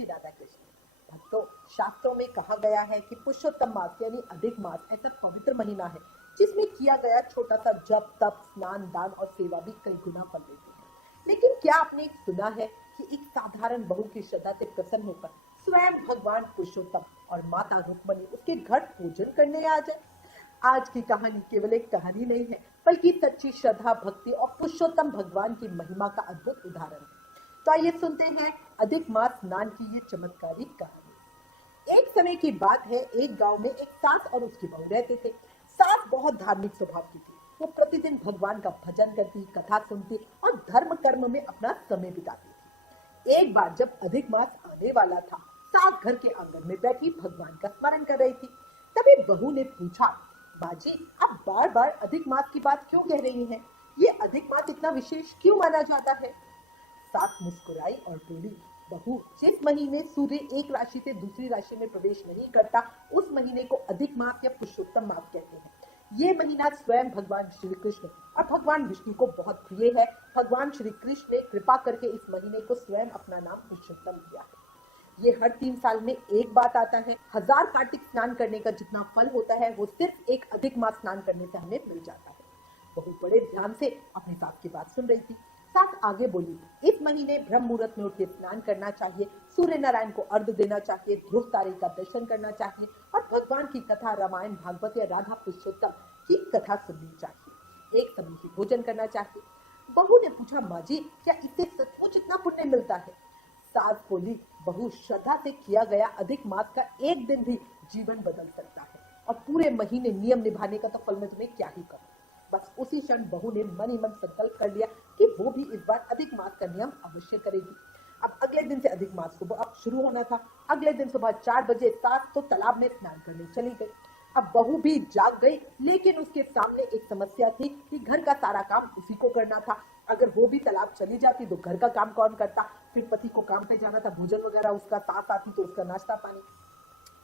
श्री राधा कृष्ण। भक्तों, शास्त्रों में कहा गया है कि पुरुषोत्तम मास यानी अधिक मास ऐसा पवित्र महीना है जिसमें किया गया छोटा सा जप, तप, स्नान, दान और सेवा भी कई गुना फल देते हैं। लेकिन क्या आपने सुना है कि एक साधारण बहू की श्रद्धा से प्रसन्न होकर स्वयं भगवान पुरुषोत्तम और माता रुक्मणी उसके घर पूजन करने आ जाए? आज की कहानी केवल एक कहानी नहीं है, बल्कि सच्ची श्रद्धा, भक्ति और पुरुषोत्तम भगवान की महिमा का अद्भुत उदाहरण है। तो आइए सुनते हैं अधिक मास स्नान की ये चमत्कारिक कहानी। एक समय की बात है, एक गांव में एक सास और उसकी बहू रहते थे। सास बहुत धार्मिक स्वभाव की थी। वो प्रतिदिन भगवान का भजन करती, कथा सुनती और धर्म कर्म में अपना समय बिताती थी। एक बार जब अधिक मास आने वाला था, सास घर के आंगन में बैठी भगवान का स्मरण कर रही थी। तभी बहू ने पूछा, बाजी, आप बार बार अधिक मास की बात क्यों कह रही हैं? ये अधिक मास इतना विशेष क्यों माना जाता है? सास मुस्कुराई और बोली, बहू, जिस महीने सूर्य एक राशि से दूसरी राशि में प्रवेश नहीं करता, उस महीने को अधिक मास या पुरुषोत्तम मास कहते हैं। ये महीना स्वयं भगवान श्री कृष्ण और भगवान विष्णु को बहुत प्रिय है। भगवान श्री कृष्ण ने कृपा करके इस महीने को स्वयं अपना नाम पुरुषोत्तम दिया है। ये हर 3 साल में एक बात आता है। 1000 कार्तिक स्नान करने का जितना फल होता है, वो सिर्फ एक अधिक मास स्नान करने से हमें मिल जाता है। बहू बड़े ध्यान से अपनी सास की बात सुन रही थी। सास आगे बोली, इस महीने ब्रह्म मुहूर्त में उठ के स्नान करना चाहिए, सूर्य नारायण को अर्घ्य देना चाहिए, ध्रुव तारे का दर्शन करना चाहिए और भगवान की कथा, रामायण, भागवत या राधा पुरुषोत्तम की कथा सुननी चाहिए। एक समय ही भोजन करना चाहिए। बहू ने पूछा, माँ जी, क्या इससे सचमुच इतना पुण्य मिलता है? सास बोली, बहू, श्रद्धा से किया गया अधिक मास का एक दिन भी जीवन बदल सकता है और पूरे महीने नियम निभाने का तो फल मैं तुम्हें क्या ही करूं। बस उसी क्षण बहू ने मन ही मन संकल्प कर लिया कि वो भी इस बार अधिक मास का नियम अवश्य करेगी। अब अगले दिन से अधिक मास सुबह अब शुरू होना था। अगले दिन सुबह 4 बजे सास तो तालाब में स्नान करने चली गई। अब बहू भी जाग गई, लेकिन उसके सामने एक समस्या थी कि घर का सारा काम उसी को करना था। अगर वो भी तालाब चली जाती तो घर का काम कौन करता? फिर पति को काम पे जाना था, भोजन वगैरह उसका, सास आती तो उसका नाश्ता पानी।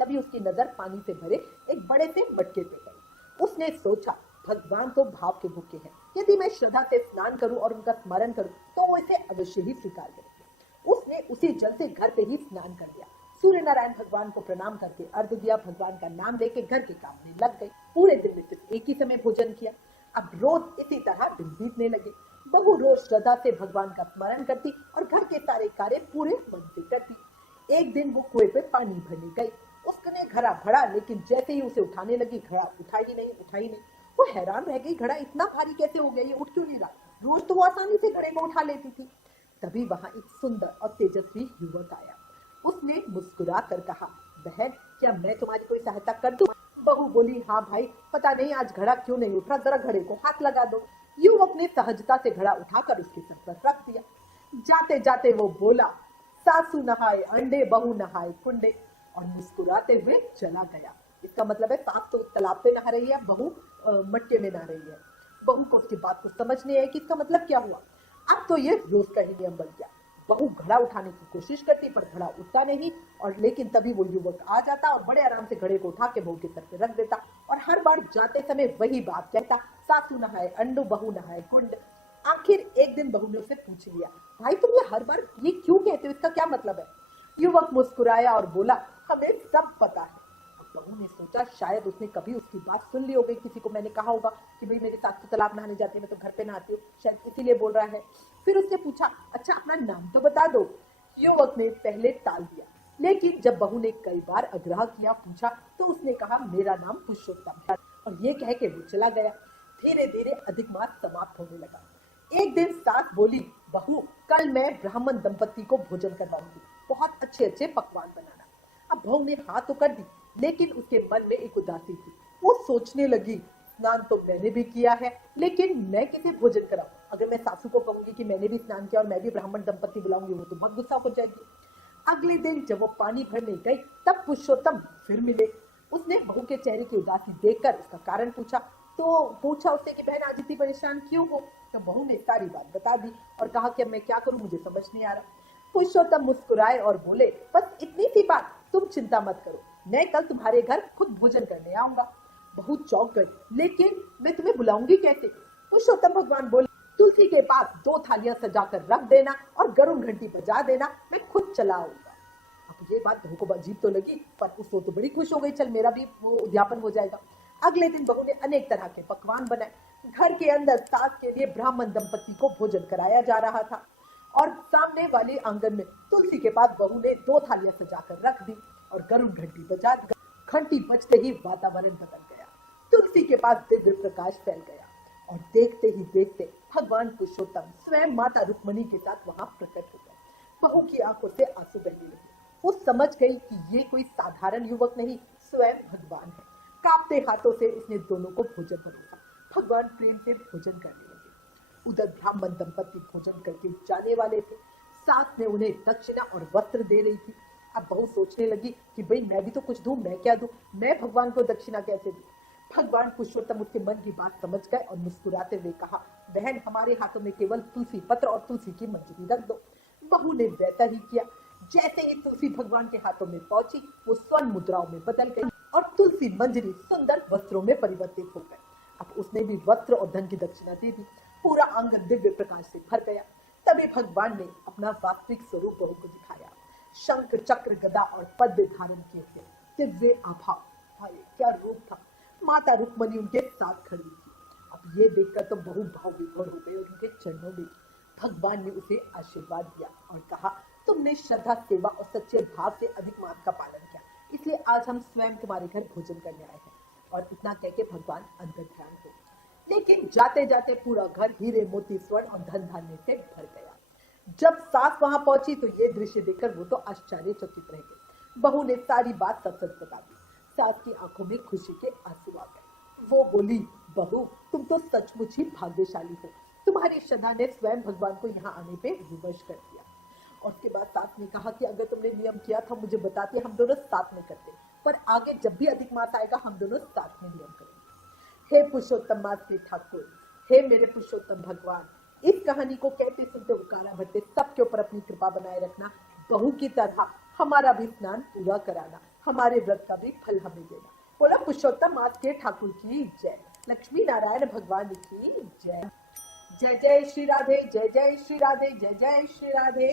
तभी उसकी नजर पानी से भरे एक बड़े से मटके पे गई। उसने सोचा, भगवान तो भाव के भूखे हैं, यदि मैं श्रद्धा से स्नान करूं और उनका स्मरण करूं तो वो इसे अवश्य ही स्वीकार करेंगे। उसने उसी जल से घर पे ही स्नान कर लिया। सूर्य नारायण भगवान को प्रणाम करके अर्घ्य दिया, भगवान का नाम लेके घर के काम में लग गई। पूरे दिन में सिर्फ एक ही समय भोजन किया। अब रोज इसी तरह दिन बीतने लगे। बहू रोज श्रद्धा से भगवान का स्मरण करती और घर के सारे कार्य पूरे मन से करती। एक दिन वो कुएं पे पानी भरने गई। उसने घड़ा भरा, लेकिन जैसे ही उसे उठाने लगी, घड़ा उठा ही नहीं। वो हैरान रह गई, घड़ा इतना भारी कैसे हो गया, ये उठ क्यों नहीं रहा? रोज तो वो आसानी से घड़े को उठा लेती थी। तभी वहां एक सुंदर और तेजस्वी युवक आया। उसने मुस्कुरा कर कहा, बहन, क्या मैं तुम्हारी कोई सहायता कर दूं? बहू बोली, हाँ भाई, पता नहीं आज घड़ा क्यों नहीं उठ रहा, जरा घड़े को हाथ लगा दो। युवक ने सहजता से घड़ा उठाकर उसके सर पर रख दिया। जाते जाते वो बोला, सासू नहाए अंडे, बहू नहाए कुंडे, और मुस्कुराते हुए चला गया। इसका मतलब है सास तो तालाब पे नहा रही है, बहू मटके में नहा रही है। बहू को उसकी बात को समझ नहीं आया कि इसका मतलब क्या हुआ। अब तो ये रोज का ही नियम बन गया। बहू घड़ा उठाने की कोशिश करती पर घड़ा उठता नहीं, और लेकिन तभी वो युवक आ जाता और बड़े आराम से घड़े को उठा के बहू के सर पे रख देता और हर बार जाते समय वही बात कहता, सासू नहाए अंडो, बहू नहाए कुंड। आखिर एक दिन बहू ने उसे पूछ लिया, भाई तुम ये हर बार ये क्यों कहते हो, इसका क्या मतलब है? युवक मुस्कुराया और बोला, हमें सब पता है। बहू ने सोचा शायद उसने कभी उसकी बात सुन ली हो गई, किसी को मैंने कहा होगा कि भाई मेरी सास तो तालाब नहाने जाती है, मैं तो घर पे नहाती हूँ, शायद इसीलिए बोल रहा है। फिर उसने पूछा, अच्छा अपना नाम तो बता दो। युवक ने पहले टाल दिया, लेकिन जब बहू ने कई बार आग्रह किया, पूछा, तो उसने कहा, मेरा नाम पुरुषोत्तम है, और ये कह के वो चला गया। धीरे धीरे अधिक मास समाप्त होने लगा। एक दिन सास बोली, बहू, कल मैं ब्राह्मण दंपति को भोजन करवाऊंगी, बहुत अच्छे अच्छे पकवान बनाना। अब बहू ने हाँ तो कर दी, लेकिन उसके मन में एक उदासी थी। वो सोचने लगी, स्नान तो मैंने भी किया है, लेकिन मैं किसे भोजन कराऊं? अगर मैं सासू को कहूंगी कि मैंने भी स्नान किया और मैं भी ब्राह्मण दंपति बुलाऊंगी, वो तो बहुत गुस्सा हो जाएगी। अगले दिन जब वो पानी भरने गई, तब पुरुषोत्तम फिर मिले। उसने बहू के चेहरे की उदासी देखकर उसका कारण पूछा। तो पूछा उससे कि बहन आज इतनी परेशान क्यों हो? तो बहू ने सारी बात बता दी और कहा कि अब मैं क्या करूं, मुझे समझ नहीं आ रहा। पुरुषोत्तम मुस्कुराए और बोले, बस इतनी सी बात, तुम चिंता मत करो, मैं कल तुम्हारे घर खुद भोजन करने आऊंगा। बहू चौंक गई, लेकिन मैं तुम्हें बुलाऊंगी कैसे? पुरुषोत्तम भगवान बोले, तुलसी के पास 2 थालियां सजाकर रख देना और गरुड़ घंटी बजा देना, मैं खुद चला आऊंगा। अब ये बात बहू को अजीब तो लगी, पर उसको तो बड़ी खुश हो गई, चल मेरा भी वो उद्यापन हो जाएगा। अगले दिन बहू ने अनेक तरह के पकवान बनाए। घर के अंदर सास के लिए ब्राह्मण दंपति को भोजन कराया जा रहा था और सामने वाले आंगन में तुलसी के पास बहू ने 2 थालियां सजाकर रख दी और गरुड़ घंटी बजा दी। घंटी बजते ही वातावरण बदल गया, तुलसी के पास दिव्य प्रकाश फैल गया और देखते ही देखते भगवान पुरुषोत्तम स्वयं माता रुक्मणी के साथ वहां प्रकट हो गए। बहू की आंखों से आंसू बहने लगे। वो समझ गई कि ये कोई साधारण युवक नहीं, स्वयं भगवान है। कांपते हाथों से उसने दोनों को भोजन परोसा। भगवान प्रेम से भोजन करने लगे। उधर ब्राह्मण दंपति भोजन करके जाने वाले थे। सास ने उन्हें दक्षिणा और वस्त्र दे रही थी। अब बहू सोचने लगी कि भाई मैं भी तो कुछ दूं, मैं क्या दूं, मैं भगवान को दक्षिणा कैसे दूं। भगवान पुरुषोत्तम उसके मन की बात समझ गए और मुस्कुराते हुए कहा, बहन हमारे हाथों में केवल तुलसी पत्र और तुलसी की मंजरी रख दो। बहू ने वैसा ही किया। जैसे ही तुलसी भगवान के हाथों में पहुंची, वो स्वर्ण मुद्राओं में बदल गई और तुलसी मंजरी सुंदर वस्त्रों में परिवर्तित हो गई। अब उसने भी वस्त्र और धन की दक्षिणा दे दी। पूरा आंगन दिव्य प्रकाश से भर गया। तभी भगवान ने अपना वास्तविक स्वरूप बहू को दिखाया। शंख चक्र गदा और पद्म धारण किए थे। दिव्य आभा, हाय क्या रूप था। माता रुक्मणी उनके साथ खड़ी थी। अब ये देखकर तो बहू भाव विभोर हो गई और उनके चरणों में भगवान ने उसे आशीर्वाद दिया और कहा, तुमने श्रद्धा, सेवा और सच्चे भाव से अधिक मास का पालन किया, इसलिए आज हम स्वयं तुम्हारे घर भोजन करने आए हैं। और इतना कह के भगवान अंतर ध्यान हो। लेकिन जाते जाते पूरा घर हीरे मोती स्वर्ण और धन धान्य से भर गया। जब सास वहां पहुंची तो ये दृश्य देखकर वो तो आश्चर्यचकित रह गई। बहू ने सारी बात सच सच बता दी। सास की आंखों में खुशी के आंसू आ गए। वो बोली, बहू तुम तो सचमुच ही भाग्यशाली हो। तुम्हारी श्रद्धा ने स्वयं भगवान को यहाँ आने पे विवश कर दिया। और उसके बाद सास ने कहा कि अगर तुमने नियम किया था मुझे बताती, हम दोनों साथ में करते, पर आगे जब भी अधिक मास आएगा हम दोनों साथ में नियम करेंगे। हे पुरुषोत्तम मास के ठाकुर, हे मेरे पुरुषोत्तम भगवान, इस कहानी को कहते सुनते उकारा भरते सबके ऊपर अपनी कृपा बनाए रखना। बहू की तरह हमारा भी स्नान पूरा कराना, हमारे व्रत का भी फल हमें देना। बोला पुरुषोत्तम मास के ठाकुर की जय। लक्ष्मी नारायण भगवान की जय। जय जय श्री राधे, जय जय श्री राधे, जय जय श्री राधे।